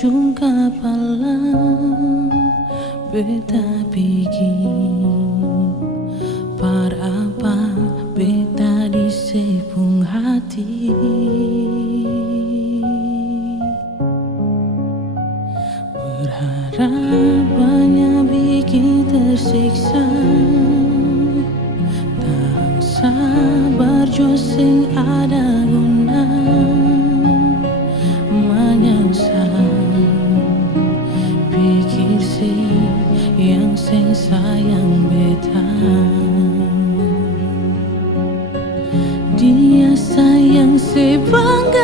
ujung kepala beta bikin par apa beta di sepung hati. Berharap banyak bikin tersiksa, tak sabar jua sing ada guna menyangsa. Pikir sih yang sing sayang beta, dia sayang sebanggakan,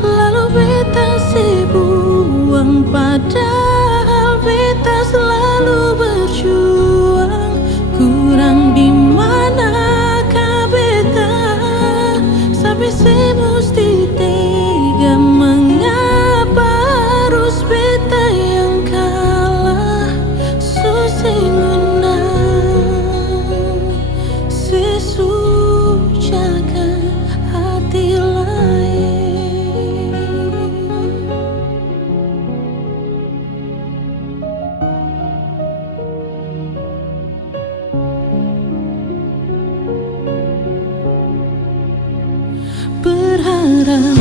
lalu beta sebuang. Padahal beta selalu berjuang. Kurang di manakah beta sampai semesti tega? Mengapa harus beta yang kalah? Susinguna sesujakan hati lain. Berharap